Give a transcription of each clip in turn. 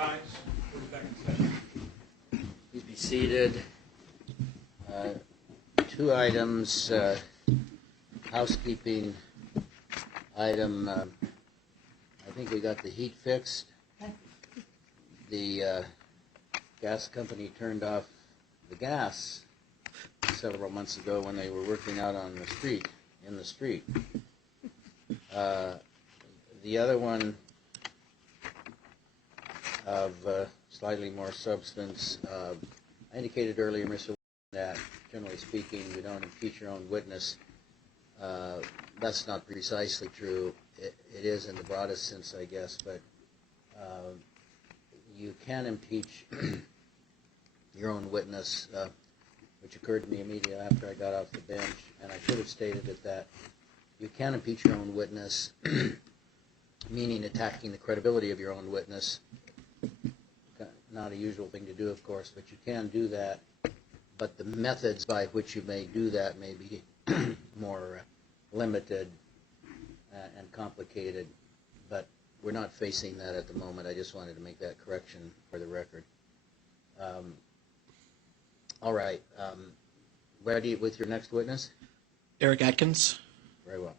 rise. We're back in session. Please be seated. Two items, housekeeping item. I think we got the heat fixed. The gas company turned off the gas several months ago when they were working out on the street, in the street. The other one of slightly more substance, I indicated earlier, Mr. that generally speaking, you don't impeach your own witness. That's not precisely true. It is in the broadest sense, I guess, but you can impeach your own witness, which occurred to me immediately after I got off the bench, and I should have stated it that you can impeach your own witness, meaning attacking the credibility of your own witness. Not a usual thing to do, of course, but you can do that. But the methods by which you may do that may be more limited and complicated. But we're not facing that at the moment. I just wanted to make that correction for the record. All right. Ready with your next witness? Eric Atkins. Very well.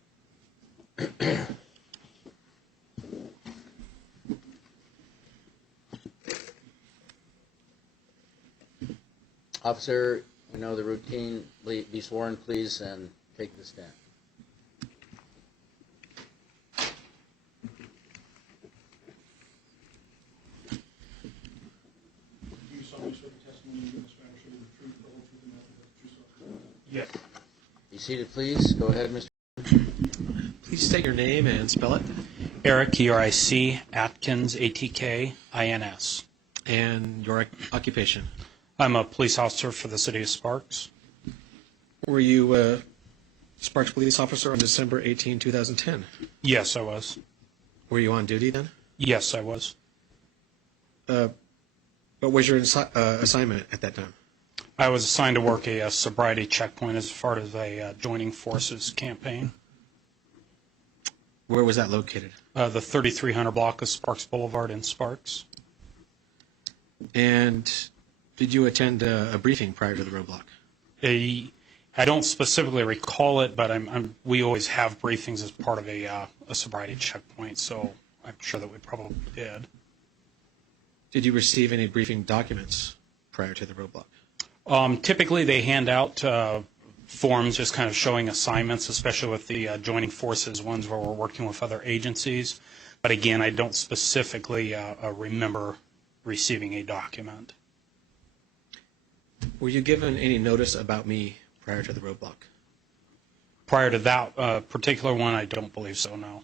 Officer, we know the routine. Be sworn, please, and take the stand. Do you solemnly swear the testimony you give this matter shall be the truth, the whole truth, and nothing but the truth, so help you God? Yes. Be seated, please. Go ahead, Mr. Please state your name and spell it. Eric, E-R-I-C, Atkins, A-T-K-I-N-S. And your occupation. I'm a police officer for the city of Sparks. Were you a Sparks police officer on December 18, 2010? Yes, I was. Were you on duty then? Yes, I was. What was your assignment at that time? I was assigned to work a sobriety checkpoint as part of a joining forces campaign. Where was that located? The 3300 block of Sparks Boulevard in Sparks. And did you attend a briefing prior to the roadblock? I don't specifically recall it, but we always have briefings as part of a sobriety checkpoint, so I'm sure that we probably did. Did you receive any briefing documents prior to the roadblock? Typically, they hand out forms just kind of showing assignments, especially with the joining forces ones where we're working with other agencies. But again, I don't specifically remember receiving a document. Were you given any notice about me prior to the roadblock? Prior to that particular one, I don't believe so, no.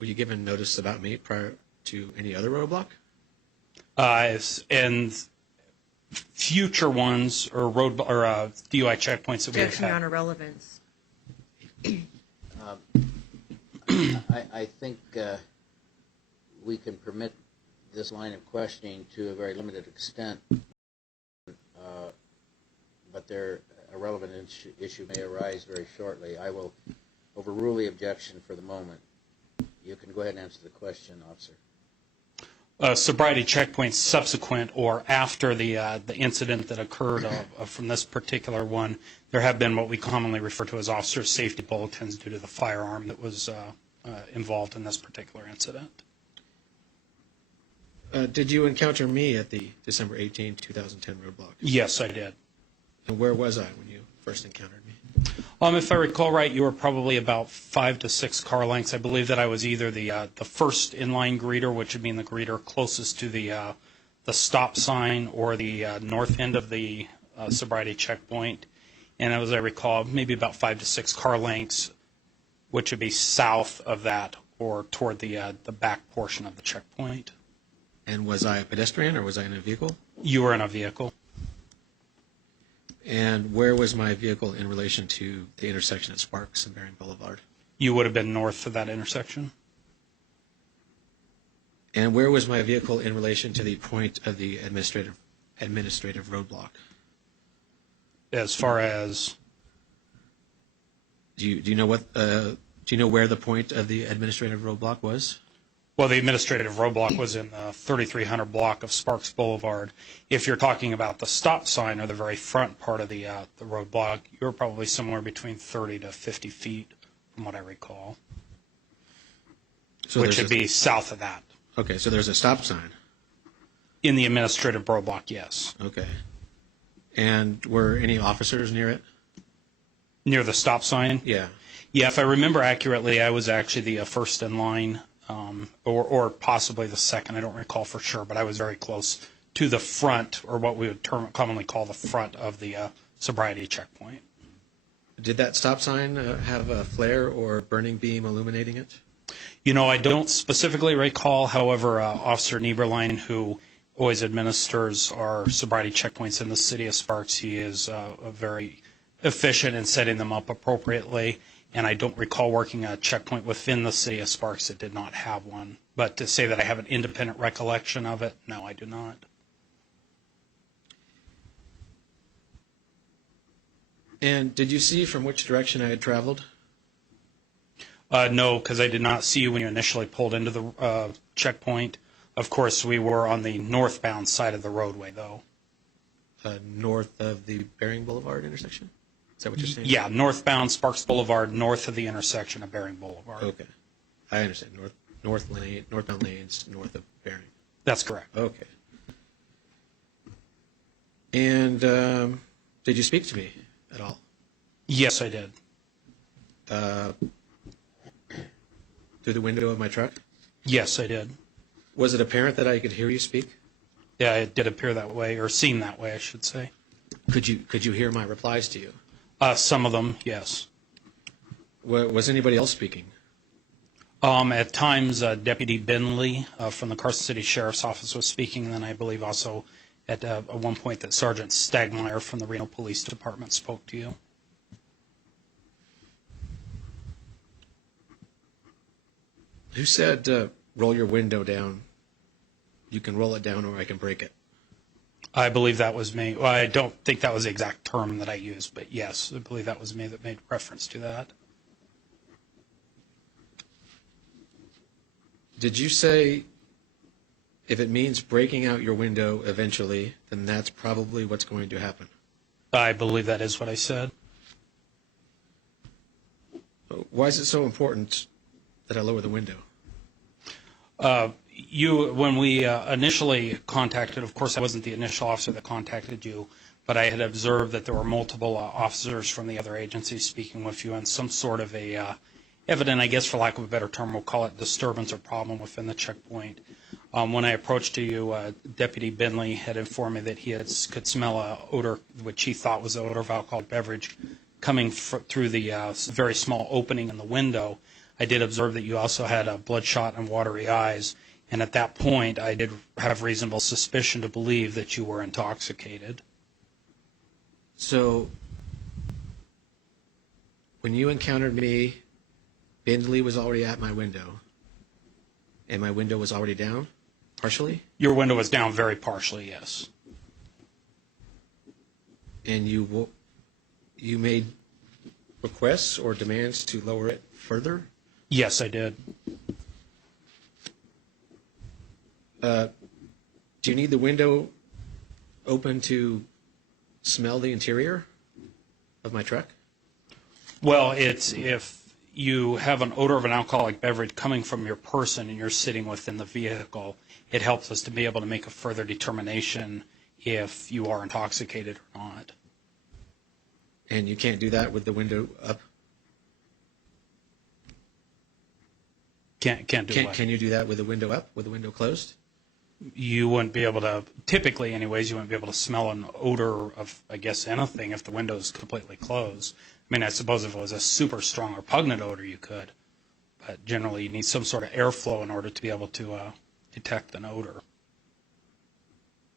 Were you given notice about me prior to any other roadblock? And future ones or DUI checkpoints that we have Objection, had. Your Honor, relevance. I think we can permit this line of questioning to a very limited extent, but a relevant issue may arise very shortly. I will overrule the objection for the moment. You can go ahead and answer the question, officer. Sobriety checkpoints subsequent or after the incident that occurred from this particular one, there have been what we commonly refer to as officer safety bulletins due to the firearm that was involved in this particular incident. Did you encounter me at the December 18, 2010 roadblock? Yes, I did. And where was I when you first encountered me? If I recall right, you were probably about 5 to 6 car lengths. I believe that I was either the first in-line greeter, which would mean the greeter closest to the stop sign, or the north end of the sobriety checkpoint. And as I recall, maybe about 5 to 6 car lengths, which would be south of that or toward the back portion of the checkpoint. And was I a pedestrian or was I in a vehicle? You were in a vehicle. And where was my vehicle in relation to the intersection at Sparks and Bering Boulevard? You would have been north of that intersection. And where was my vehicle in relation to the point of the administrative roadblock? As far as? Do you know what? Do you know where the point of the administrative roadblock was? Well, the administrative roadblock was in the 3300 block of Sparks Boulevard. If you're talking about the stop sign or the very front part of the roadblock, you're probably somewhere between 30 to 50 feet, from what I recall, So which there's would be south of that. Okay, so there's a stop sign. In the administrative roadblock, yes. Okay. And were any officers near it? Near the stop sign? Yeah. Yeah, if I remember accurately, I was actually the first in line, or possibly the second. I don't recall for sure, but I was very close to the front, or what we would commonly call the front of the sobriety checkpoint. Did that stop sign have a flare or burning beam illuminating it? You know, I don't specifically recall. However, Officer Nieberlein, who always administers our sobriety checkpoints in the city of Sparks, he is very efficient in setting them up appropriately. And I don't recall working a checkpoint within the city of Sparks that did not have one. But to say that I have an independent recollection of it, no, I do not. And did you see from which direction I had traveled? No, because I did not see you when you initially pulled into the checkpoint. Of course, we were on the northbound side of the roadway, though. North of the Bering Boulevard intersection? Is that what you're saying? Yeah, northbound Sparks Boulevard, north of the intersection of Bering Boulevard. Okay. I understand. Northbound lanes, north of Bering. That's correct. Okay. And did you speak to me at all? Yes, I did. Through the window of my truck? Yes, I did. Was it apparent that I could hear you speak? Yeah, it did appear that way, or seem that way, I should say. Could you hear my replies to you? Some of them, yes. Was anybody else speaking? At times, Deputy Benley from the Carson City Sheriff's Office was speaking, and then I believe also at one point that Sergeant Stagmeyer from the Reno Police Department spoke to you. Who said, roll your window down? You can roll it down or I can break it. I believe that was me. Well, I don't think that was the exact term that I used, but yes, I believe that was me that made reference to that. Did you say if it means breaking out your window eventually, then that's probably what's going to happen? I believe that is what I said. Why is it so important that I lower the window? When we initially contacted, of course, I wasn't the initial officer that contacted you, but I had observed that there were multiple officers from the other agencies speaking with you on some sort of a evident, I guess for lack of a better term, we'll call it disturbance or problem within the checkpoint. When I approached you, Deputy Benley had informed me that he could smell an odor, which he thought was the odor of alcoholic beverage, coming through the very small opening in the window. I did observe that you also had bloodshot and watery eyes, and at that point I did have reasonable suspicion to believe that you were intoxicated. So when you encountered me, Bentley was already at my window, and my window was already down, partially? Your window was down very partially, yes. And you made requests or demands to lower it further? Yes, I did. Do you need the window open to smell the interior of my truck? Well, it's if you have an odor of an alcoholic beverage coming from your person and you're sitting within the vehicle, it helps us to be able to make a further determination if you are intoxicated or not. And you can't do that with the window up? Can't do what? Can you do that with the window up, with the window closed? You wouldn't be able to, typically anyways, you wouldn't be able to smell an odor of, I guess, anything if the window's completely closed. I mean, I suppose if it was a super strong or pungent odor, you could. But generally, you need some sort of airflow in order to be able to detect an odor.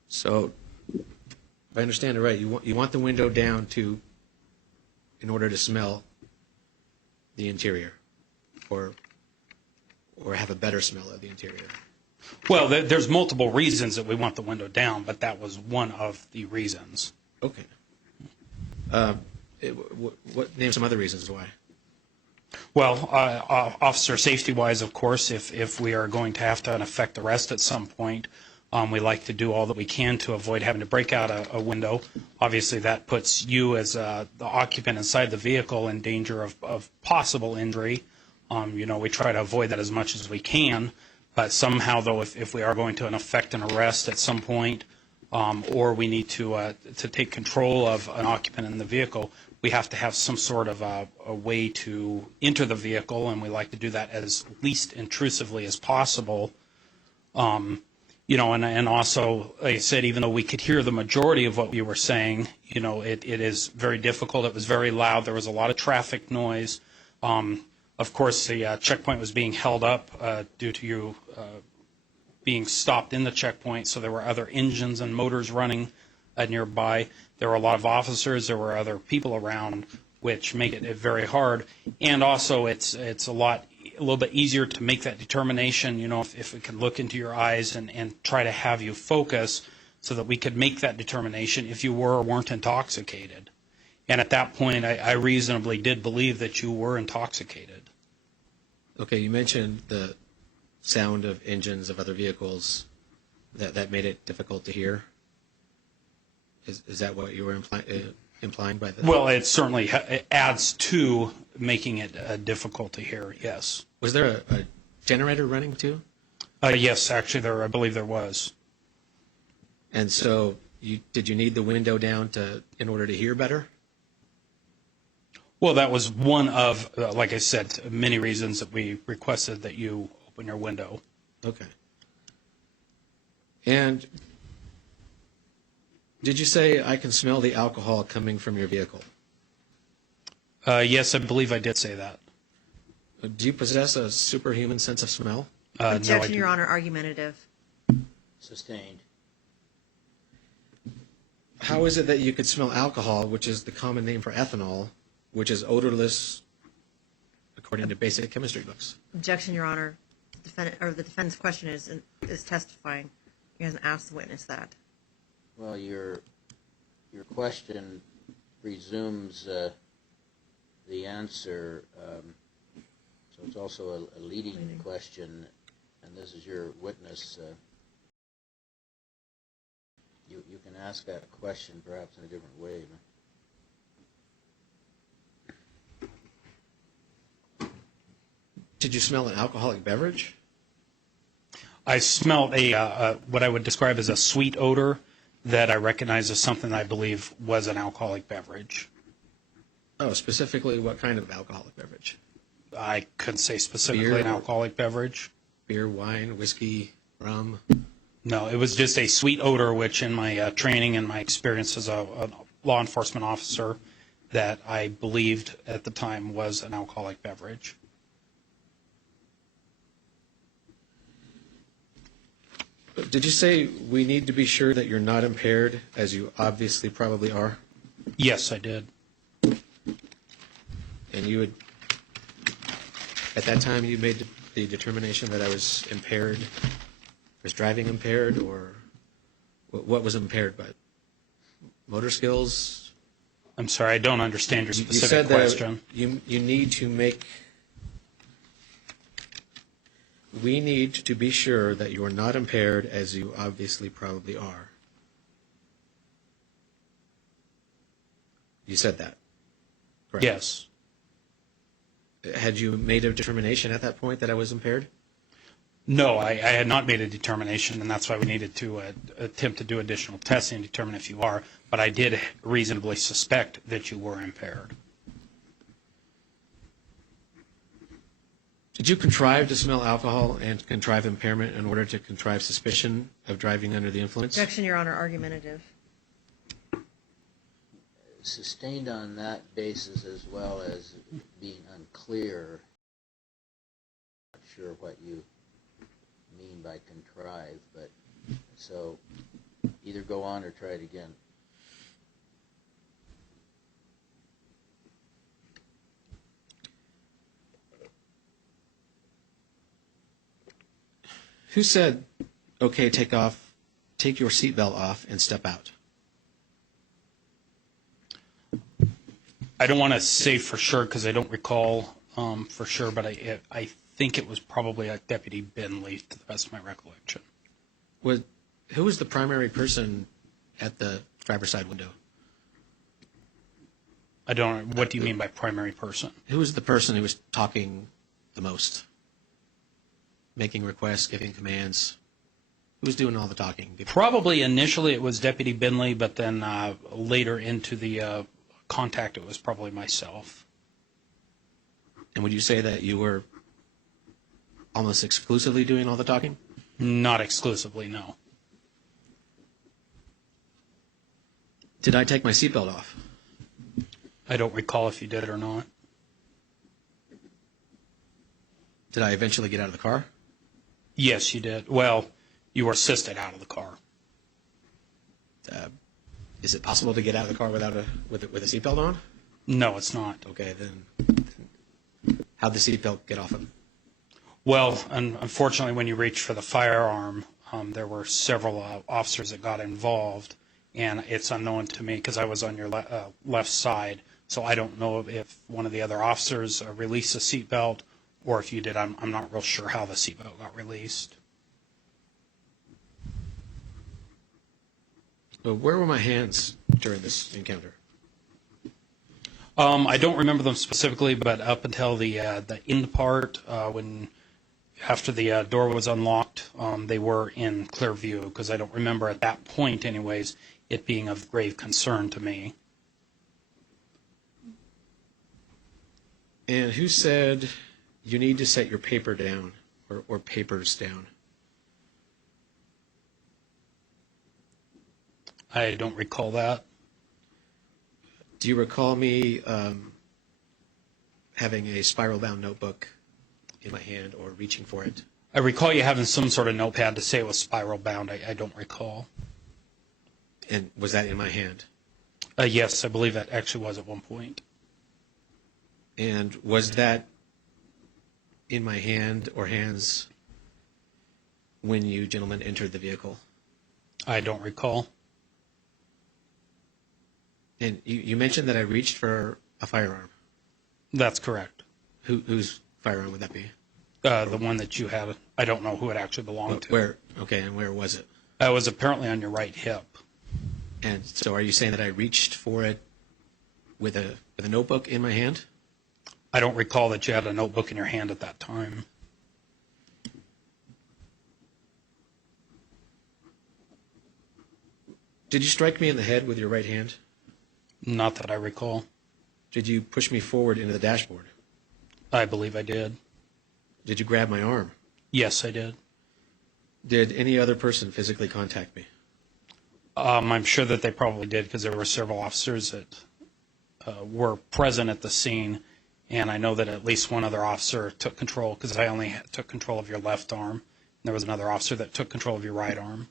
So, if I understand it right, you want the window down in order to smell the interior, or have a better smell of the interior. Well, there's multiple reasons that we want the window down, but that was one of the reasons. Okay. Name some other reasons why. Well, officer safety-wise, of course, if we are going to have to effect arrest at some point, we like to do all that we can to avoid having to break out a window. Obviously, that puts you as the occupant inside the vehicle in danger of possible injury. We try to avoid that as much as we can. But somehow, though, if we are going to effect an arrest at some point, or we need to take control of an occupant in the vehicle, we have to have some sort of a way to enter the vehicle, and we like to do that as least intrusively as possible. And also, like I said, even though we could hear the majority of what you were saying, it is very difficult. It was very loud. There was a lot of traffic noise. Of course, the checkpoint was being held up due to you being stopped in the checkpoint, so there were other engines and motors running nearby. There were a lot of officers. There were other people around, which make it very hard. And also, it's a little bit easier to make that determination, if we can look into your eyes and try to have you focus so that we could make that determination if you were or weren't intoxicated. And at that point, I reasonably did believe that you were intoxicated. Okay, you mentioned the sound of engines of other vehicles that made it difficult to hear. Is that what you were implying by that? Well, it certainly adds to making it difficult to hear, yes. Was there a generator running too? Yes, actually, I believe there was. And so did you need the window down in order to hear better? Well, that was one of, like I said, many reasons that we requested that you open your window. Okay. And did you say I can smell the alcohol coming from your vehicle? Yes, I believe I did say that. Do you possess a superhuman sense of smell? Objection, No, Your Honor, argumentative. Sustained. How is it that you could smell alcohol, which is the common name for ethanol, which is odorless according to basic chemistry books? Objection, Your Honor. The defendant's question is testifying. He hasn't asked the witness that. Well, your question presumes the answer, so it's also a leading question, and this is your witness. You can ask that question perhaps in a different way. Did you smell an alcoholic beverage? I smelled what I would describe as a sweet odor that I recognize as something I believe was an alcoholic beverage. Oh, specifically what kind of alcoholic beverage? I couldn't say specifically Beer? an alcoholic beverage. Beer, wine, whiskey, rum? No, it was just a sweet odor, which in my training and my experience as a law enforcement officer, that I believed at the time was an alcoholic beverage. Did you say we need to be sure that you're not impaired, as you obviously probably are? Yes, I did. And you would, at that time, you made the determination that I was impaired, was driving impaired, or what was impaired by? Motor skills? I'm sorry, I don't understand your You specific said question. that you need to make, we need to be sure that you are not impaired, as you obviously probably are. You said that, correct? Yes. Had you made a determination at that point that I was impaired? No, I had not made a determination, and that's why we needed to attempt to do additional testing and determine if you are. But I did reasonably suspect that you were impaired. Did you contrive to smell alcohol and contrive impairment in order to contrive suspicion of driving under the influence? Objection, Your Honor, argumentative. Sustained on that basis, as well as being unclear, not sure what you mean by contrive, but so either go on or try it again. Who said, okay, take your seatbelt off and step out? I don't want to say for sure because I don't recall for sure, but I think it was probably like Deputy Benley, to the best of my recollection. Who was the primary person at the driver's side window? I don't. What do you mean by primary person? Who was the person who was talking the most? Making requests, giving commands? Who was doing all the talking? Probably initially it was Deputy Benley, but then later into the contact it was probably myself. And would you say that you were almost exclusively doing all the talking? Not exclusively, no. Did I take my seatbelt off? I don't recall if you did or not. Did I eventually get out of the car? Yes, you did. Well, you were assisted out of the car. Is it possible to get out of the car without with a seatbelt on? No, it's not. Okay, then how'd the seatbelt get off him? Well, unfortunately, when you reached for the firearm, there were several officers that got involved, and it's unknown to me because I was on your left side, so I don't know if one of the other officers released the seatbelt, or if you did. I'm not real sure how the seatbelt got released. Where were my hands during this encounter? I don't remember them specifically, but up until the end part, after the door was unlocked, they were in clear view, because I don't remember at that point, anyways, it being of grave concern to me. And who said you need to set your paper down or papers down? I don't recall that. Do you recall me having a spiral-bound notebook in my hand or reaching for it? I recall you having some sort of notepad to say it was spiral bound. I don't recall. And was that in my hand? Yes, I believe that actually was at one point. And was that in my hand or hands when you gentlemen entered the vehicle? I don't recall. And you mentioned that I reached for a firearm. That's correct. Whose firearm would that be? The one that you had. I don't know who it actually belonged to. Where? Okay, and where was it? It was apparently on your right hip. And so are you saying that I reached for it with a notebook in my hand? I don't recall that you had a notebook in your hand at that time. Did you strike me in the head with your right hand? Not that I recall. Did you push me forward into the dashboard? I believe I did. Did you grab my arm? Yes, I did. Did any other person physically contact me? I'm sure that they probably did, because there were several officers that were present at the scene, and I know that at least one other officer took control, because I only took control of your left arm. And there was another officer that took control of your right arm.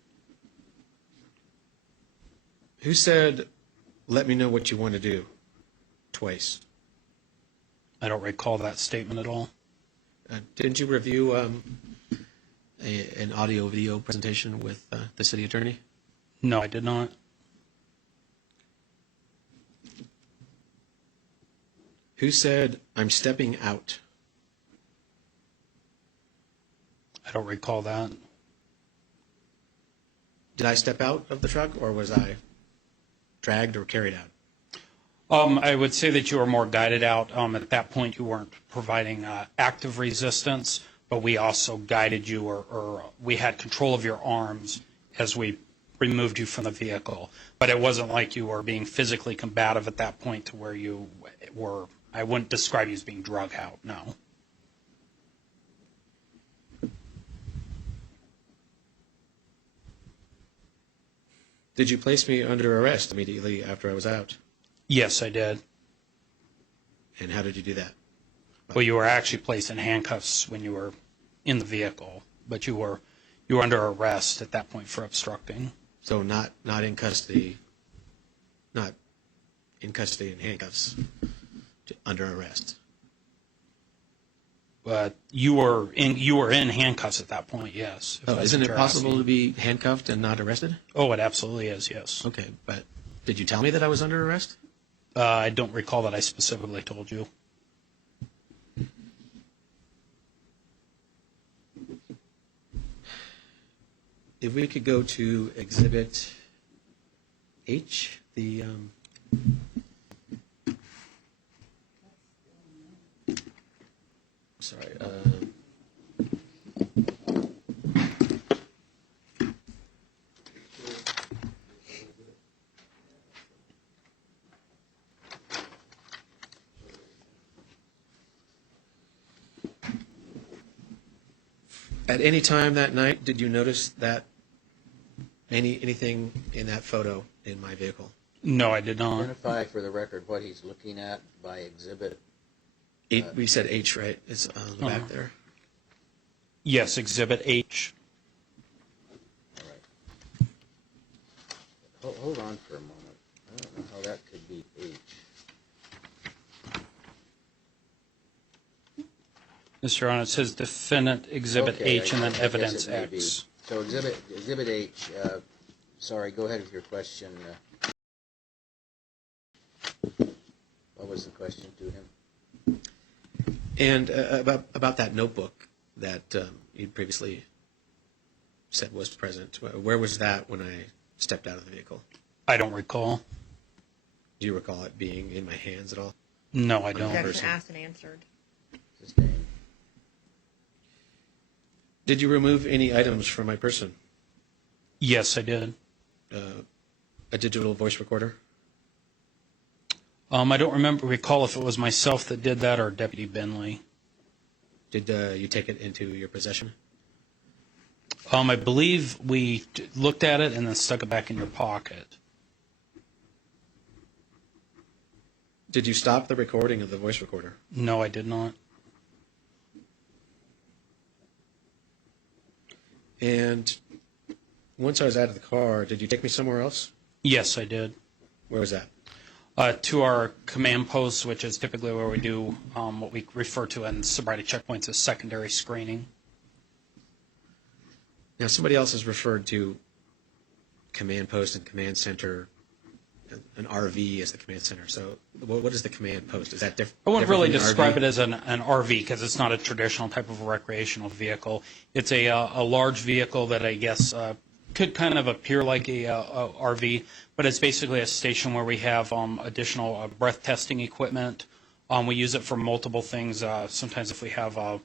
Who said, "Let me know what you want to do," twice? I don't recall that statement at all. Didn't you review an audio-video presentation with the city attorney? No, I did not. Who said, "I'm stepping out"? I don't recall that. Did I step out of the truck, or was I dragged or carried out? I would say that you were more guided out. At that point, you weren't providing active resistance, but we also guided you, or we had control of your arms as we removed you from the vehicle. But it wasn't like you were being physically combative at that point to where you were. I wouldn't describe you as being drug out, no. Did you place me under arrest immediately after I was out? Yes, I did. And how did you do that? Well, you were actually placed in handcuffs when you were in the vehicle, but you were under arrest at that point for obstructing. So not in custody, not in custody and handcuffs, under arrest. But you were in handcuffs at that point, yes. Oh, isn't it possible to be handcuffed and not arrested? Oh, it absolutely is, yes. Okay, but did you tell me that I was under arrest? I don't recall that I specifically told you. if we could go to Exhibit H, the sorry. At any time that night, did you notice that anything in that photo in my vehicle? No, I did not. Identify for the record what he's looking at by exhibit. We said H, right? It's on the back there. Yes, Exhibit H. All right. Hold on for a moment. I don't know how that could be H. Mr. Honor, it says Defendant Exhibit Okay, H and then I guess Evidence it may be. X. So exhibit H, sorry, go ahead with your question. What was the question to him? And about that notebook that you previously said was present, where was that when I stepped out of the vehicle? I don't recall. Do you recall it being in my hands at all? No, I You don't. actually asked and answered. Sustained. Did you remove any items from my person? Yes, I did. A digital voice recorder? I don't recall if it was myself that did that or Deputy Bentley. Did you take it into your possession? I believe we looked at it and then stuck it back in your pocket. Did you stop the recording of the voice recorder? No, I did not. And once I was out of the car, did you take me somewhere else? Yes, I did. Where was that? To our command post, which is typically where we do what we refer to in sobriety checkpoints as secondary screening. Now, somebody else has referred to command post and command center, an RV as the command center. So what is the command post? Is that different? I wouldn't really describe it as an RV because it's not a traditional type of recreational vehicle. It's a large vehicle that I guess could kind of appear like a RV, but it's basically a station where we have additional breath testing equipment. We use it for multiple things. Sometimes if we have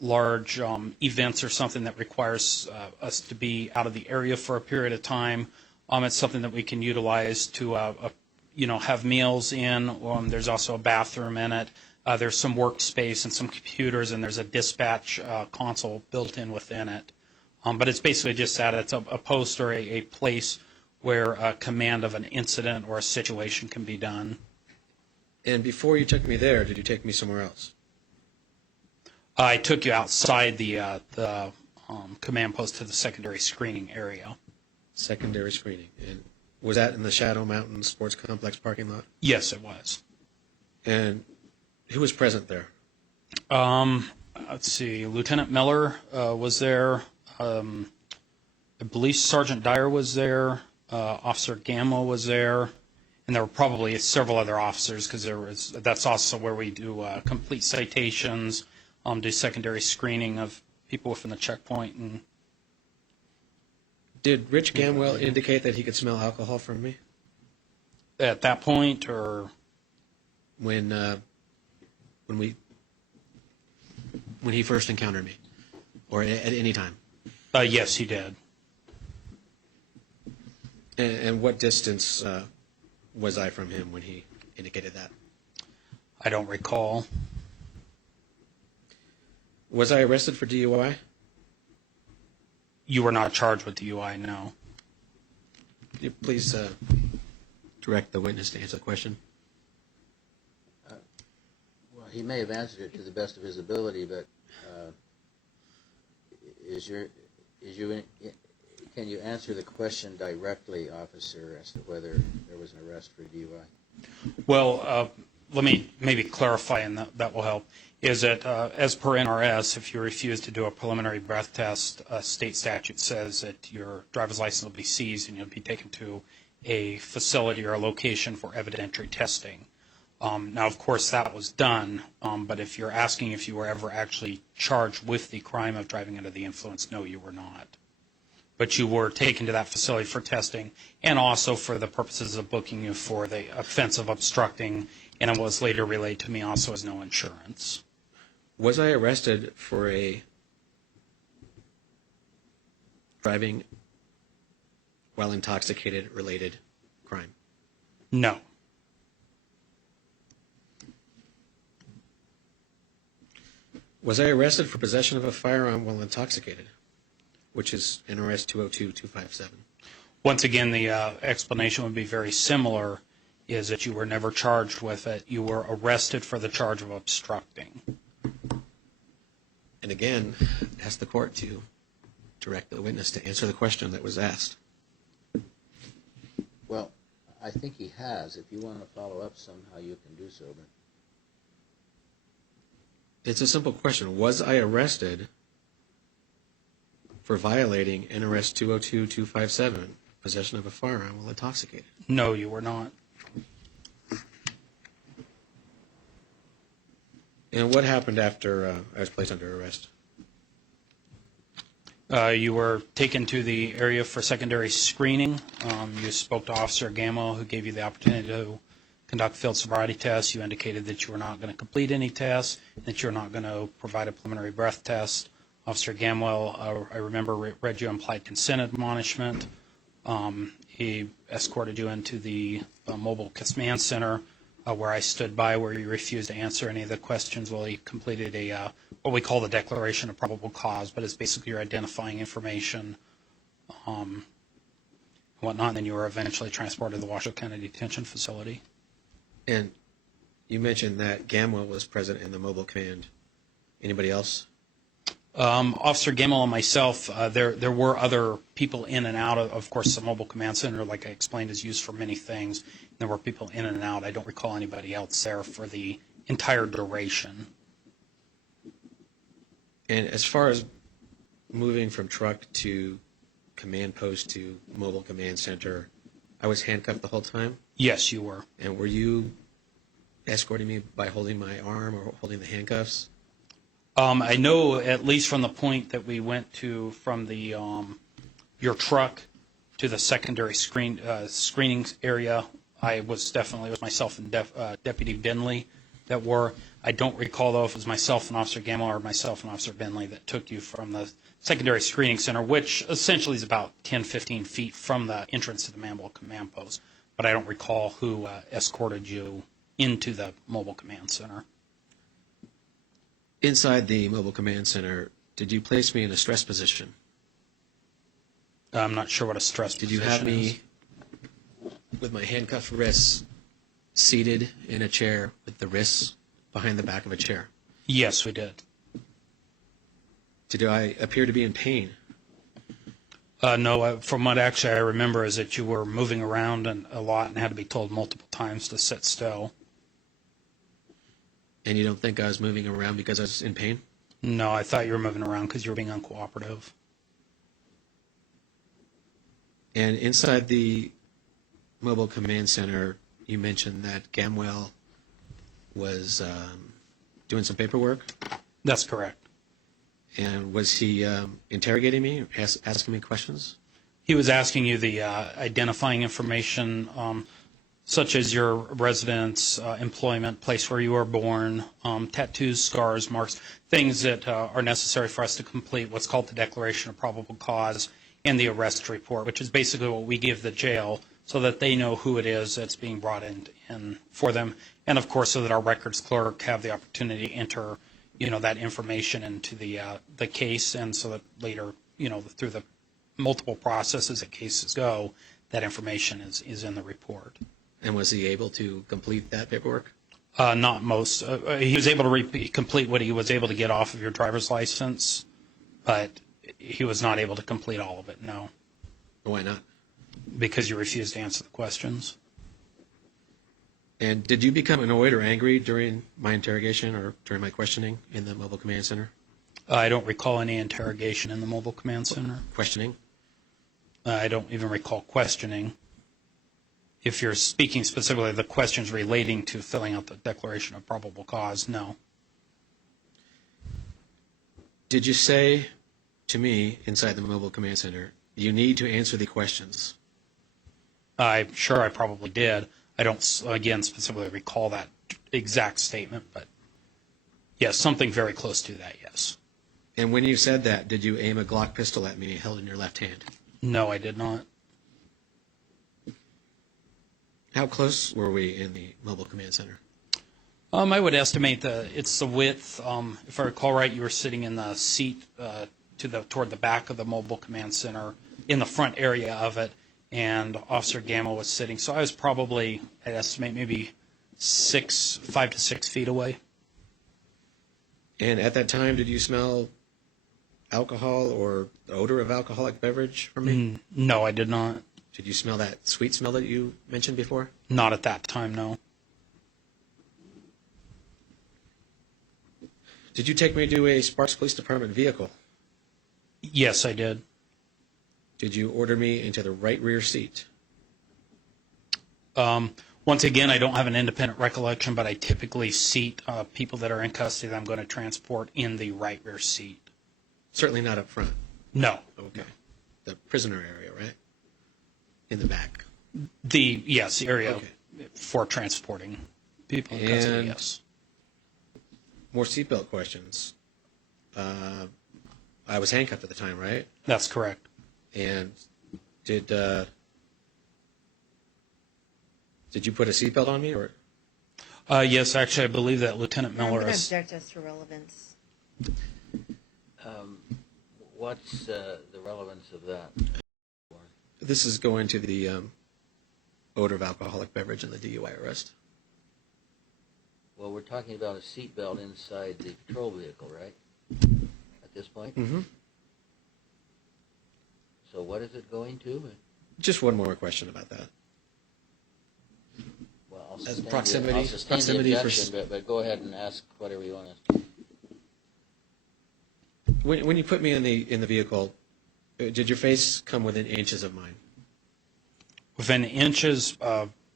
large events or something that requires us to be out of the area for a period of time, it's something that we can utilize to have meals in. There's also a bathroom in it. There's some workspace and some computers, and there's a dispatch console built in within it. But it's basically just that. It's a post or a place where command of an incident or a situation can be done. And before you took me there, did you take me somewhere else? I took you outside the command post to the secondary screening area. Secondary screening. And was that in the Shadow Mountain Sports Complex parking lot? Yes, it was. And who was present there? Let's see. Lieutenant Miller was there. I believe Sergeant Dyer was there. Officer Gamma was there. And there were probably several other officers because that's also where we do complete citations, do secondary screening of people within the checkpoint. And Did Rich Gamwell indicate that he could smell alcohol from me at that point, or when he first encountered me, or at any time? yes, he did. And what distance was I from him when he indicated that? I don't recall. Was I arrested for DUI? You were not charged with DUI, no. Could you please direct the witness to answer the question? Well, he may have answered it to the best of his ability, but can you answer the question directly, officer, as to whether there was an arrest for DUI? Well, let me maybe clarify, and that will help. Is that as per NRS, if you refuse to do a preliminary breath test, state statute says that your driver's license will be seized and you'll be taken to a facility or a location for evidentiary testing. Now, of course, that was done, but if you're asking if you were ever actually charged with the crime of driving under the influence, no, you were not. but you were taken to that facility for testing and also for the purposes of booking you for the offense of obstructing, and it was later relayed to me also as no insurance. Was I arrested for a driving while intoxicated related crime? No. Was I arrested for possession of a firearm while intoxicated, which is NRS 202-257? Once again, the explanation would be very similar, is that you were never charged with it. You were arrested for the charge of obstructing. And again, ask the court to direct the witness to answer the question that was asked. Well, I think he has. If you want to follow up somehow, you can do so. But It's a simple question. Was I arrested for violating NRS 202-257, possession of a firearm while intoxicated? No, you were not. And what happened after I was placed under arrest? You were taken to the area for secondary screening. You spoke to Officer Gammo, who gave you the opportunity to conduct field sobriety tests. You indicated that you were not going to complete any tests, that you were not going to provide a preliminary breath test. Officer Gamwell, I remember, read you implied consent admonishment. He escorted you into the mobile command center where I stood by, where you refused to answer any of the questions while he completed a what we call the declaration of probable cause, but it's basically your identifying information, whatnot, and then you were eventually transported to the Washoe County Detention Facility. And you mentioned that Gamwell was present in the mobile command. Anybody else? Officer Gamel and myself, there were other people in and out. Of course, the mobile command center, like I explained, is used for many things. There were people in and out. I don't recall anybody else there for the entire duration. And as far as moving from truck to command post to mobile command center, I was handcuffed the whole time? Yes, you were. And were you escorting me by holding my arm or holding the handcuffs? I know, at least from the point that we went to from the your truck to the secondary screening area, it was myself and Deputy Benley that were. I don't recall, though, if it was myself and Officer Gamma or myself and Officer Benley that took you from the secondary screening center, which essentially is about 10, 15 feet from the entrance to the mobile command post. But I don't recall who escorted you into the mobile command center. Inside the mobile command center, did you place me in a stress position? I'm not sure what a stress Did position you have me is. with my handcuffed wrists seated in a chair with the wrists behind the back of a chair? Yes, we did. Did I appear to be in pain? No, from what actually I remember is that you were moving around a lot and had to be told multiple times to sit still. And you don't think I was moving around because I was in pain? No, I thought you were moving around because you were being uncooperative. And inside the mobile command center, you mentioned that Gamwell was doing some paperwork? That's correct. And was he interrogating me, asking me questions? He was asking you the identifying information, such as your residence, employment, place where you were born, tattoos, scars, marks, things that are necessary for us to complete what's called the Declaration of Probable Cause and the arrest report, which is basically what we give the jail so that they know who it is that's being brought in for them. And, of course, so that our records clerk have the opportunity to enter, that information into the case, and so that later, through the multiple processes that cases go, that information is in the report. And was he able to complete that paperwork? Not most. He was able to complete what he was able to get off of your driver's license, but he was not able to complete all of it, no. Why not? Because you refused to answer the questions. And did you become annoyed or angry during my interrogation or during my questioning in the mobile command center? I don't recall any interrogation in the mobile command center. Questioning? I don't even recall questioning. If you're speaking specifically of the questions relating to filling out the Declaration of Probable Cause, no. Did you say to me inside the mobile command center, You need to answer the questions. I'm sure I probably did. I don't, again, specifically recall that exact statement, but yes, something very close to that, yes. And when you said that, did you aim a Glock pistol at me held in your left hand? No, I did not. How close were we in the mobile command center? I would estimate it's the width. If I recall right, you were sitting in the seat toward the back of the mobile command center, in the front area of it, and Officer Gamma was sitting. So I was probably, I'd estimate, maybe 5 to 6 feet away. And at that time, did you smell alcohol or the odor of alcoholic beverage from me? No, I did not. Did you smell that sweet smell that you mentioned before? Not at that time, no. Did you take me to a Sparks Police Department vehicle? Yes, I did. Did you order me into the right rear seat? Once again, I don't have an independent recollection, but I typically seat people that are in custody that I'm going to transport in the right rear seat. Certainly not up front. No. Okay. The prisoner area, right? In the back. The area Okay. for transporting people in custody, And yes. more seatbelt questions. I was handcuffed at the time, right? That's correct. And did you put a seatbelt on me, or? Yes, actually, I believe that Lieutenant I'm Miller going to is. object as to relevance. What's the relevance of that? This is going to the odor of alcoholic beverage and the DUI arrest. Well, we're talking about a seatbelt inside the patrol vehicle, right? At this point? Mm-hmm. So what is it going to? Just one more question about that. Well, I'll As sustain proximity- I'll sustain proximity the for objection, but go ahead and ask whatever you want to. When you put me in the vehicle, did your face come within inches of mine? Within inches,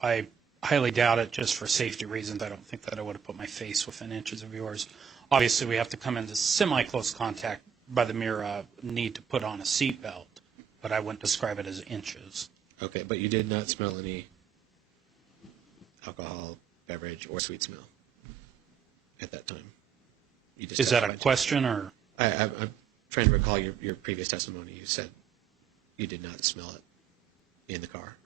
I highly doubt it just for safety reasons. I don't think that I would have put my face within inches of yours. Obviously, we have to come into semi-close contact by the mere need to put on a seatbelt, but I wouldn't describe it as inches. Okay, but you did not smell any alcohol, beverage, or sweet smell at that time. You just Is that a testified to it. question or? I'm trying to recall your previous testimony. You said you did not smell it in the car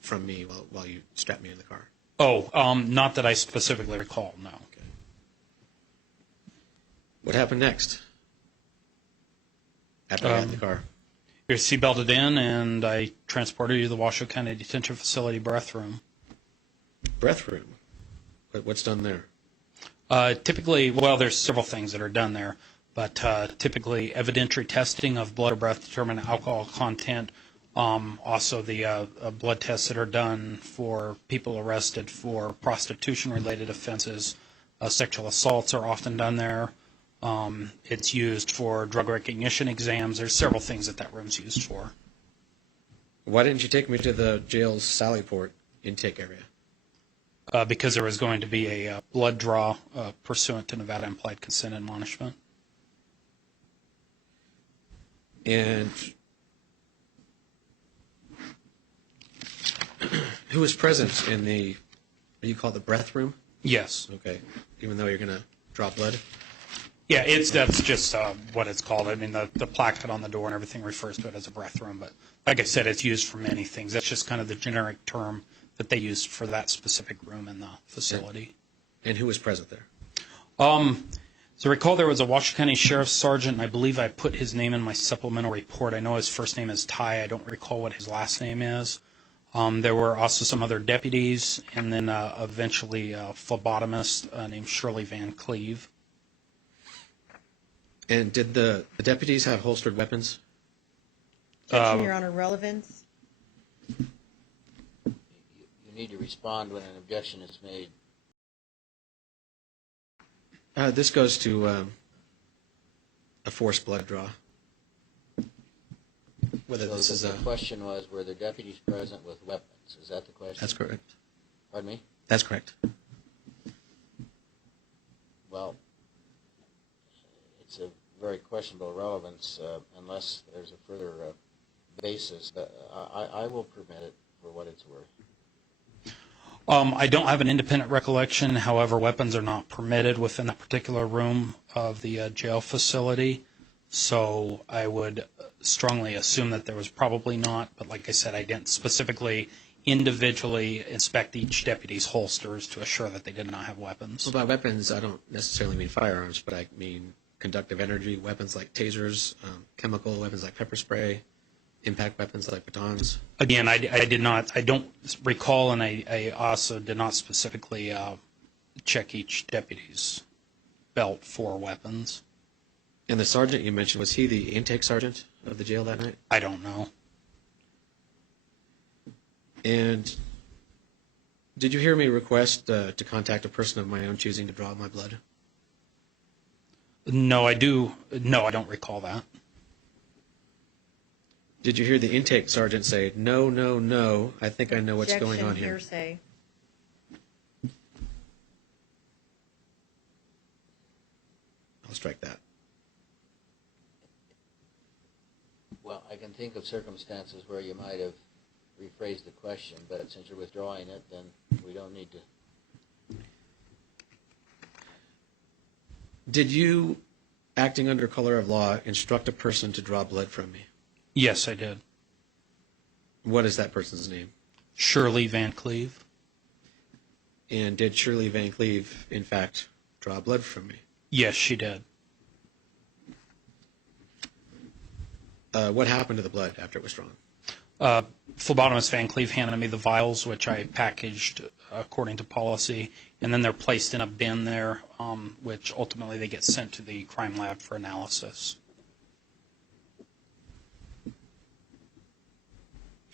from me while you strapped me in the car. Oh, not that I specifically recall, no. Okay. What happened next? After I got in the car. You're seatbelted in, and I transported you to the Washoe County Detention Facility breath room. Breath room. What's done there? Typically, well, there's several things that are done there, but typically evidentiary testing of blood or breath to determine alcohol content. Also, the blood tests that are done for people arrested for prostitution-related offenses. Sexual assaults are often done there. It's used for drug recognition exams. There's several things that room's used for. Why didn't you take me to the jail's Sallyport intake area? Because there was going to be a blood draw pursuant to Nevada implied consent admonishment. And who was present in the, what do you call it, the breath room? Yes. Okay. Even though you're going to draw blood? Yeah, that's just what it's called. I mean, the placard on the door and everything refers to it as a breath room. But like I said, it's used for many things. That's just kind of the generic term that they use for that specific room in the facility. And who was present there? So recall there was a Washoe County Sheriff's Sergeant, and I believe I put his name in my supplemental report. I know his first name is Ty. I don't recall what his last name is. There were also some other deputies, and then eventually a phlebotomist named Shirley Van Cleve. And did the deputies have holstered weapons? Objection, Your Honor, relevance. You need to respond when an objection is made. This goes to a forced blood draw. Whether this is the question was, were the deputies present with weapons? Is that the question? That's correct. Pardon me? That's correct. Well, it's a very questionable relevance unless there's a further basis. I will permit it for what it's worth. I don't have an independent recollection. However, weapons are not permitted within a particular room of the jail facility. So I would strongly assume that there was probably not. But like I said, I didn't specifically individually inspect each deputy's holsters to assure that they did not have weapons. Well, by weapons, I don't necessarily mean firearms, but I mean conductive energy, weapons like tasers, chemical weapons like pepper spray, impact weapons like batons. Again, I did not. I don't recall, and I also did not specifically check each deputy's belt for weapons. And the sergeant you mentioned, was he the intake sergeant of the jail that night? I don't know. And did you hear me request to contact a person of my own choosing to draw my blood? No, I do. No, I don't recall that. Did you hear the intake sergeant say, no, no, no, I think I know what's going on here? Hearsay. I'll strike that. Well, I can think of circumstances where you might have rephrased the question, but since you're withdrawing it, then we don't need to. Did you, acting under color of law, instruct a person to draw blood from me? Yes, I did. What is that person's name? Shirley Van Cleve. And did Shirley Van Cleve, in fact, draw blood from me? Yes, she did. What happened to the blood after it was drawn? Phlebotomist Van Cleve handed me the vials, which I packaged according to policy, and then they're placed in a bin there, which ultimately they get sent to the crime lab for analysis.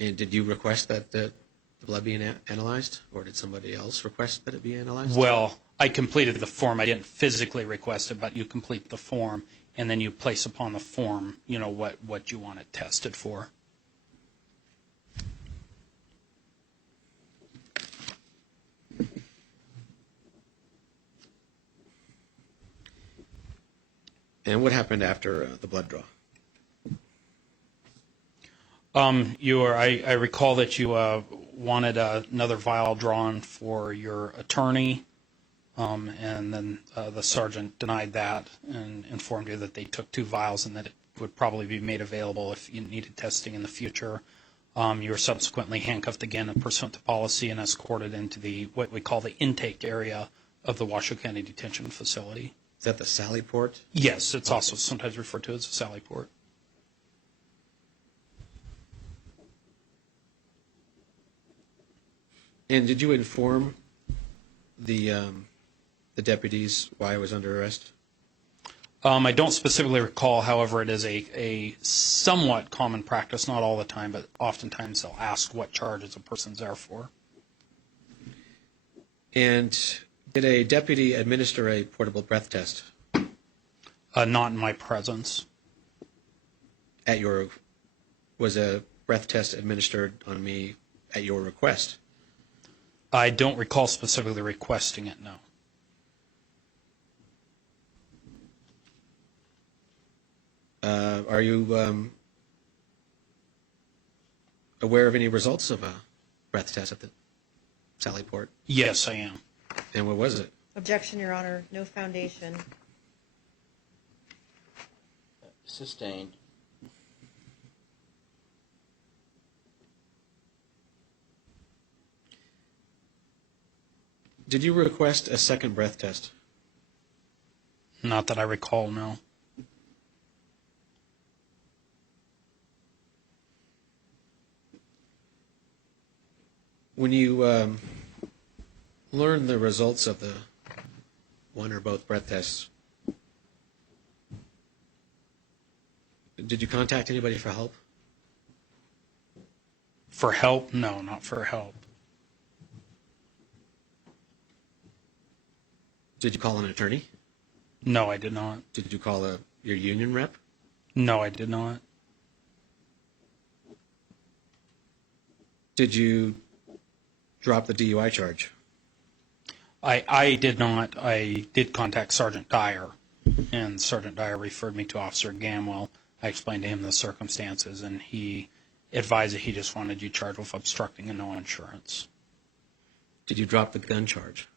And did you request that the blood be analyzed, or did somebody else request that it be analyzed? Well, I completed the form. I didn't physically request it, but you complete the form, and then you place upon the form, you know, what you want it tested for. And what happened after the blood draw? I recall that you wanted another vial drawn for your attorney, and then the sergeant denied that and informed you that they took 2 vials and that it would probably be made available if you needed testing in the future. You were subsequently handcuffed again and pursuant to policy and escorted into what we call the intake area of the Washoe County Detention Facility. Is that the Sally Port? Yes, it's also sometimes referred to as a Sally Port. And did you inform the deputies why I was under arrest? I don't specifically recall. However, it is a somewhat common practice, not all the time, but oftentimes they'll ask what charges a person's there for. And did a deputy administer a portable breath test? Not in my presence. Was a breath test administered on me at your request? I don't recall specifically requesting it, no. Are you aware of any results of a breath test at the Sally Port? Yes, I am. And what was it? Objection, Your Honor. No foundation. Sustained. Did you request a second breath test? Not that I recall, no. When you learned the results of the one or both breath tests, did you contact anybody for help? For help? No, not for help. Did you call an attorney? No, I did not. Did you call your union rep? No, I did not. Did you drop the DUI charge? I did not. I did contact Sergeant Dyer, and Sergeant Dyer referred me to Officer Gamwell. I explained to him the circumstances, and he advised that he just wanted you charged with obstructing and no insurance. Did you drop the gun charge?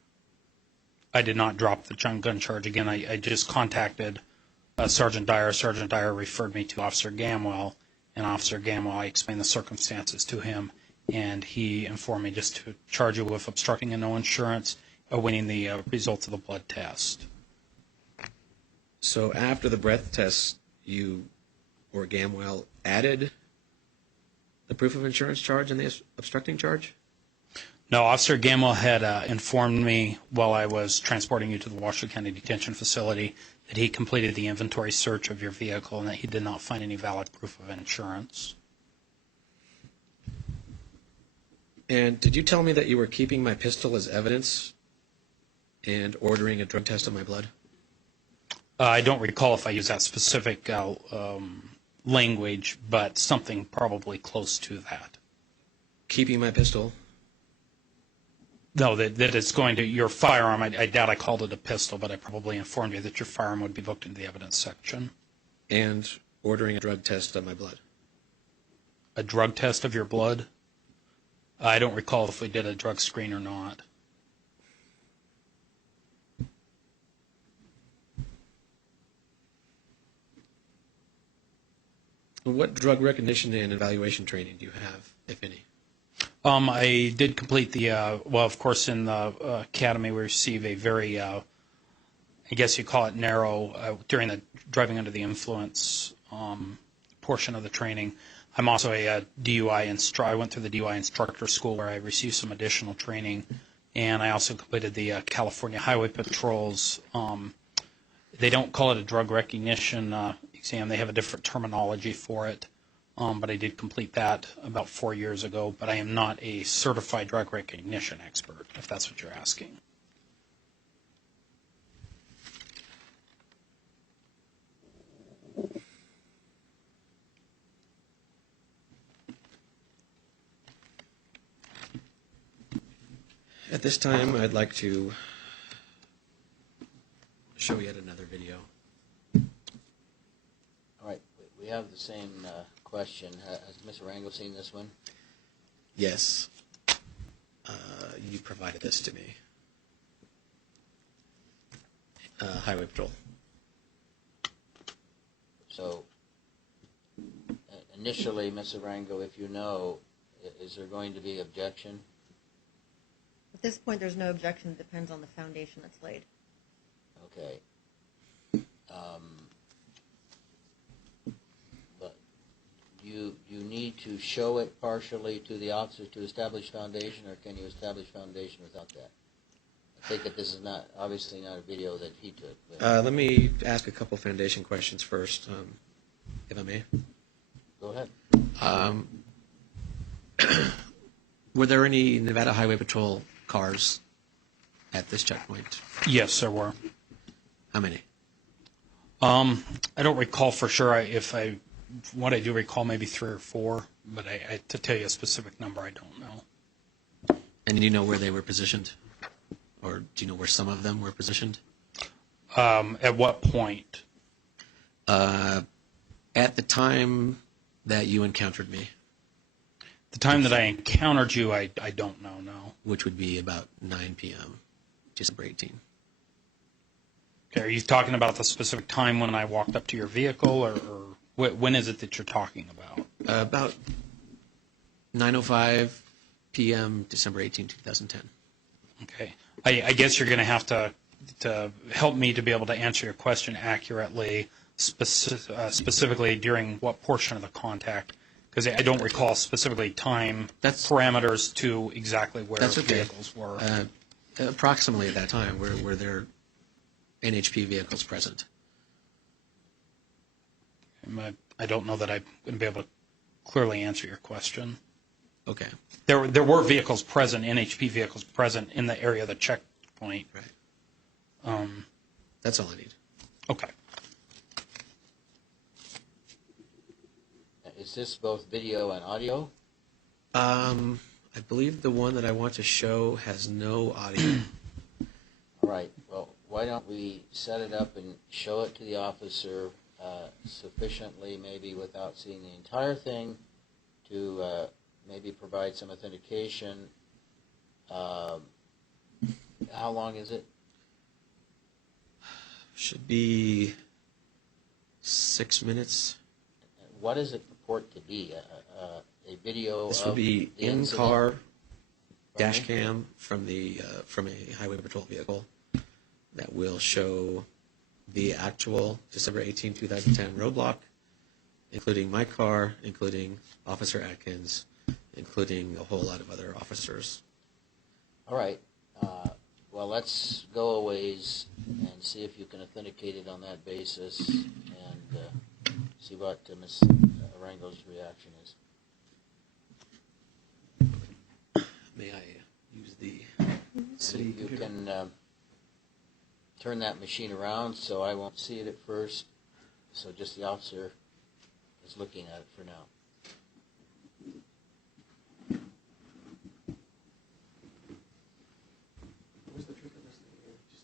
I did not drop the gun charge. Again, I just contacted Sergeant Dyer. Sergeant Dyer referred me to Officer Gamwell, and Officer Gamwell, I explained the circumstances to him, and he informed me just to charge you with obstructing and no insurance, awaiting the results of the blood test. So after the breath test, you or Gamwell added the proof of insurance charge and the obstructing charge? No, Officer Gamwell had informed me while I was transporting you to the Washoe County Detention Facility that he completed the inventory search of your vehicle and that he did not find any valid proof of insurance. And did you tell me that you were keeping my pistol as evidence and ordering a drug test of my blood? I don't recall if I used that specific language, but something probably close to that. Keeping my pistol? No, that it's going to your firearm. I doubt I called it a pistol, but I probably informed you that your firearm would be looked into the evidence section. And ordering a drug test of my blood? A drug test of your blood? I don't recall if we did a drug screen or not. What drug recognition and evaluation training do you have, if any? I did complete the, well, of course, in the academy we receive a very, I guess you call it narrow, during the driving under the influence portion of the training. I'm also a DUI instructor. I went through the DUI instructor school where I received some additional training, and I also completed the California Highway Patrol's, they don't call it a drug recognition exam. They have a different terminology for it. But I did complete that about 4 years ago. But I am not a certified drug recognition expert, if that's what you're asking. At this time, I'd like to show yet another video. All right, we have the same question. Has Ms. Arango seen this one? Yes. You provided this to me. Highway Patrol. So, initially, Ms. Arango, if you know, is there going to be objection? At this point, there's no objection. It depends on the foundation that's laid. Okay. But you need to show it partially to the officer to establish foundation, or can you establish foundation without that? I think that this is not, obviously not a video that he took. But Let me ask a couple foundation questions first, if I may. go ahead. Were there any Nevada Highway Patrol cars at this checkpoint? Yes, there were. How many? I don't recall for sure. What I do recall, maybe 3 or 4, but to tell you a specific number, I don't know. And do you know where they were positioned? Or do you know where some of them were positioned? At what point? At the time that you encountered me, The time that I encountered you, I don't know, no. which would be about 9 p.m., December 18. Okay, are you talking about the specific time when I walked up to your vehicle, or when is it that you're talking about? About 9:05 p.m., December 18, 2010. Okay. I guess you're going to have to help me to be able to answer your question accurately, specifically during what portion of the contact, because I don't recall specifically time parameters to exactly where That's okay. vehicles were. Approximately at that time, were there NHP vehicles present? I don't know that I'm going to be able to clearly answer your question. Okay. There were vehicles present, NHP vehicles present in the area of the checkpoint. Right. That's all I need. Okay. Is this both video and audio? I believe the one that I want to show has no audio. All right. Well, why don't we set it up and show it to the officer sufficiently, maybe without seeing the entire thing, to maybe provide some authentication. How long is it? Should be 6 minutes. What does it purport to be? A video This of would be the incident? in-car Pardon dash me? cam from a highway patrol vehicle that will show the actual December 18, 2010 roadblock, including my car, including Officer Atkins, including a whole lot of other officers. All right. Well, let's go a ways and see if you can authenticate it on that basis and see what Ms. Arango's reaction is. May I use the city You computer? can turn that machine around so I won't see it at first. So just the officer is looking at it for now. What's the trick of this thing here? Just...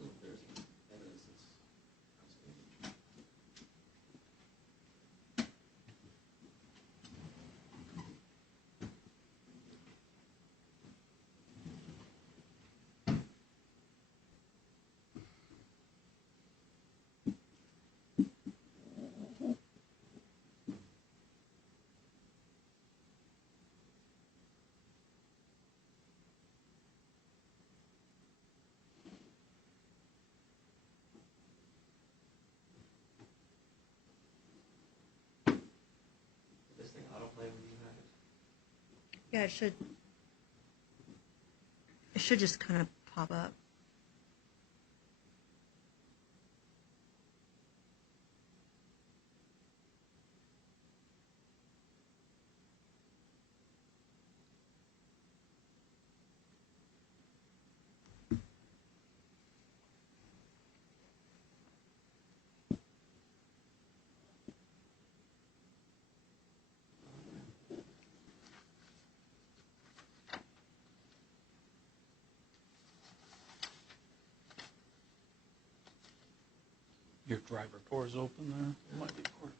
Oh, there's evidence that's outstanding. This thing autoplay when you have it. Yeah, it should. It should just kind of pop up. Your driver door's open there. Might be recorded.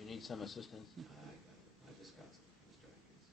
You need some assistance? I got it. I just got some from Mr. Atkins.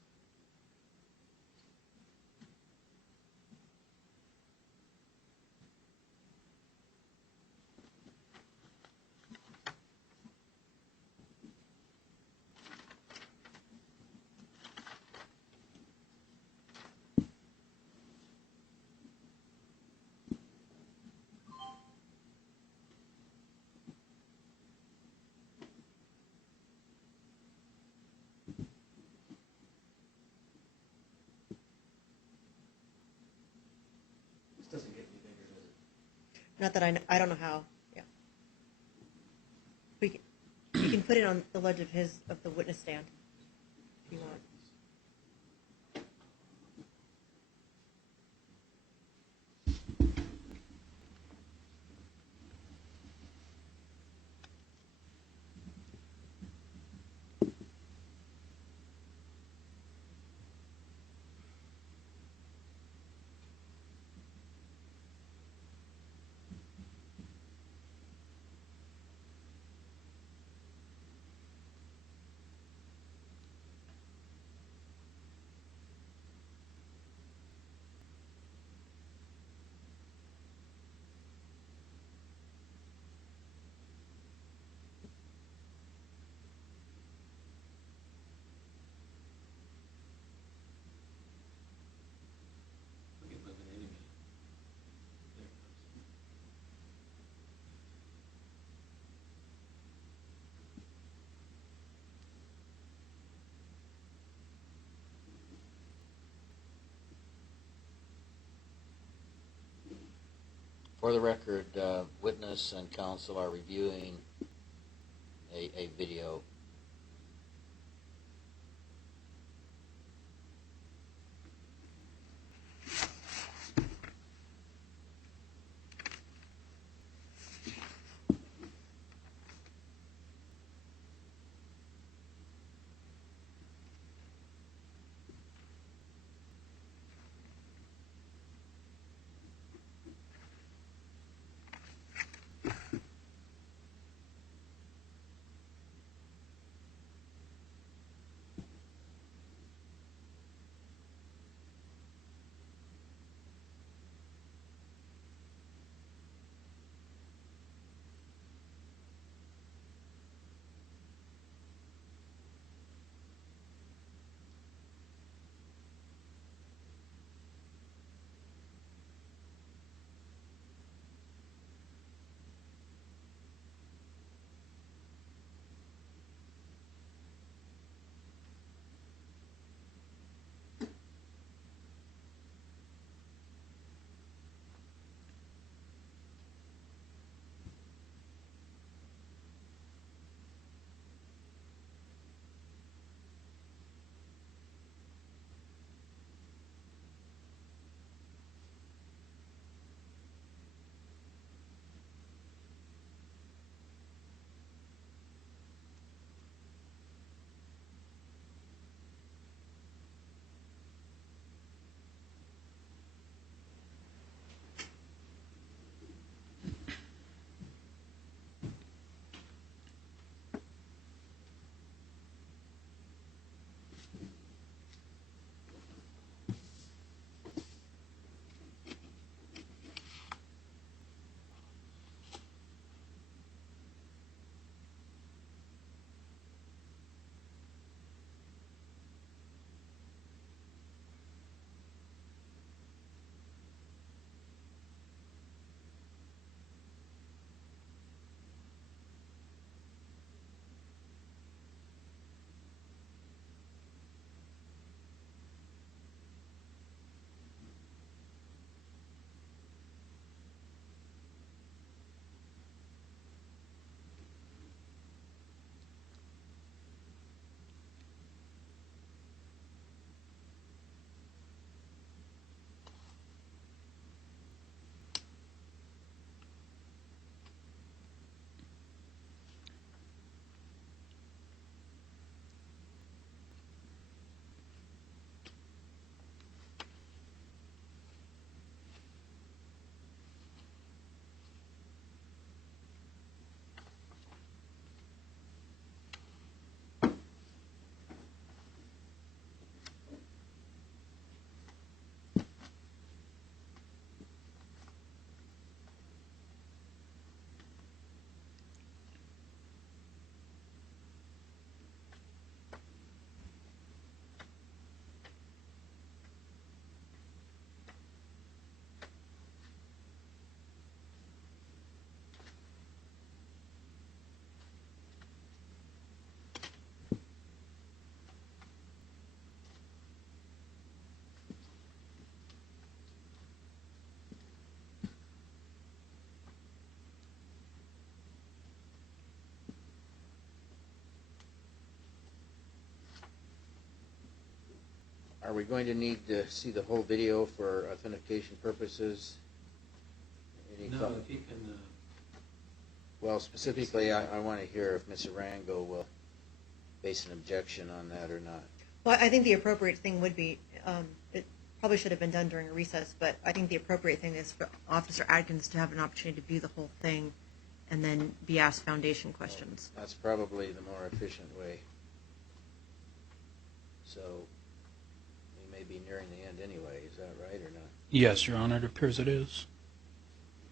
This doesn't get any bigger, does it? Not that I don't know how. Yeah. You can put it on the ledge of the witness stand if you want. Look at moving any minute. There it comes. For the record, witness and counsel are reviewing a video. Are we going to need to see the whole video for authentication purposes? Any thought? if you can. Well, specifically, I want to hear if Ms. Arango will base an objection on that or not. Well, I think the appropriate thing would be, it probably should have been done during a recess, but I think the appropriate thing is for Officer Atkins to have an opportunity to view the whole thing and then be asked foundation questions. That's probably the more efficient way. So we may be nearing the end anyway. Is that right or not? Yes, Your Honor, it appears it is.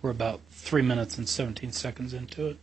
We're about 3 minutes and 17 seconds into it.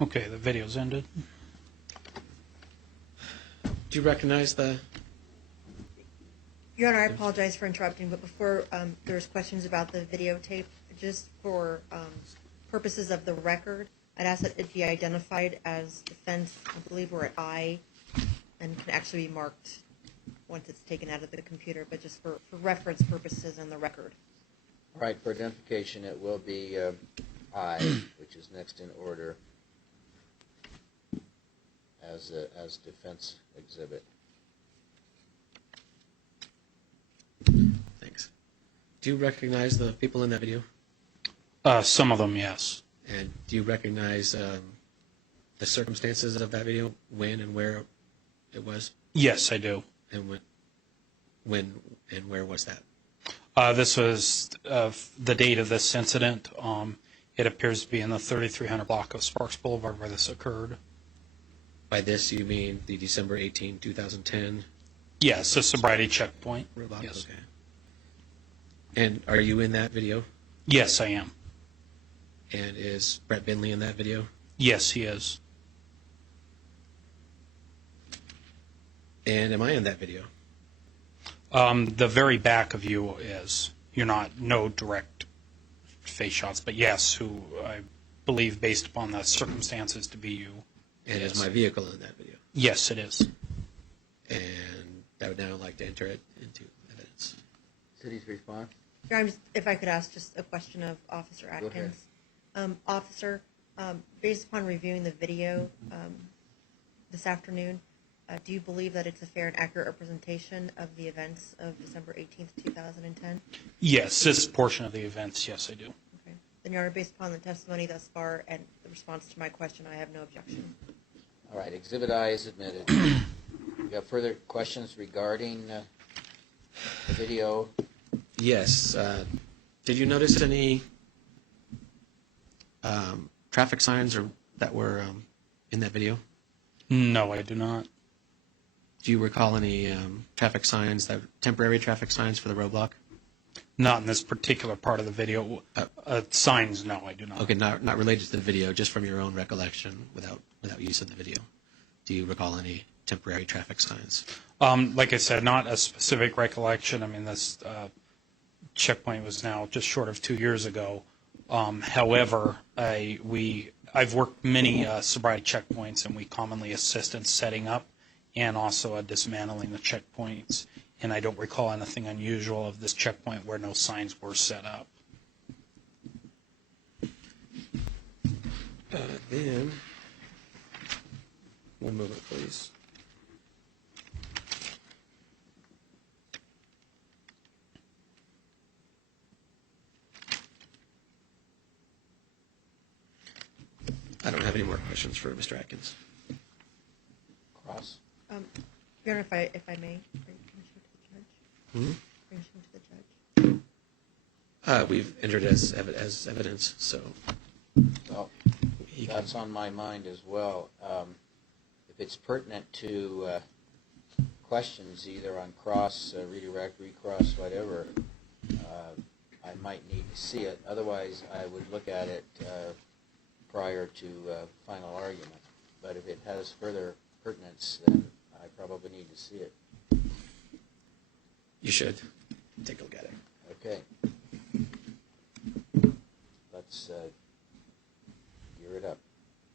Okay, the video's ended. Do you recognize the? Your Honor, I apologize for interrupting, but before there's questions about the videotape, just for purposes of the record, I'd ask that it be identified as defense, I believe we're at I, and can actually be marked once it's taken out of the computer, but just for reference purposes in the record. All right, for identification, it will be I, which is next in order as defense exhibit. Thanks. Do you recognize the people in that video? Some of them, yes. And do you recognize the circumstances of that video, when and where it was? Yes, I do. And when and where was that? This was the date of this incident. It appears to be in the 3300 block of Sparks Boulevard where this occurred. By this, you mean the December 18, 2010 Yes, a sobriety checkpoint. Roadblock? Yes. Okay. And are you in that video? Yes, I am. And is Brett Binley in that video? Yes, he is. And am I in that video? The very back of you is. You're not, no direct face shots, but yes, who I believe, based upon the circumstances, to be you. And Yes. is my vehicle in that video? Yes, it is. And I would now like to enter it into evidence. City's response? Your Honor, if I could ask just a question of Officer Go ahead. Atkins. Officer, based upon reviewing the video this afternoon, do you believe that it's a fair and accurate representation of the events of December 18th, 2010? Yes, this portion of the events, yes, I do. Okay. Then, Your Honor, based upon the testimony thus far and the response to my question, I have no objection. All right, Exhibit I is admitted. You got further questions regarding the video? Yes. Did you notice any traffic signs that were in that video? No, I do not. Do you recall any traffic signs, temporary traffic signs for the roadblock? Not in this particular part of the video. Signs, no, I do not. Okay, not related to the video, just from your own recollection, without use of the video. Do you recall any temporary traffic signs? Like I said, not a specific recollection. I mean, this checkpoint was now just short of 2 years ago. However, I've worked many sobriety checkpoints, and we commonly assist in setting up and also dismantling the checkpoints. And I don't recall anything unusual of this checkpoint where no signs were set up. Then, one moment, please. I don't have any more questions for Mr. Atkins. Cross? Your Honor, if I may, bring permission to the judge. Hmm? Permission to the judge. We've entered as evidence, so Well, he can, that's on my mind as well. If it's pertinent to questions, either on cross, redirect, recross, whatever, I might need to see it. Otherwise, I would look at it prior to final argument. But if it has further pertinence, then I probably need to see it. you should take a look at it. Okay.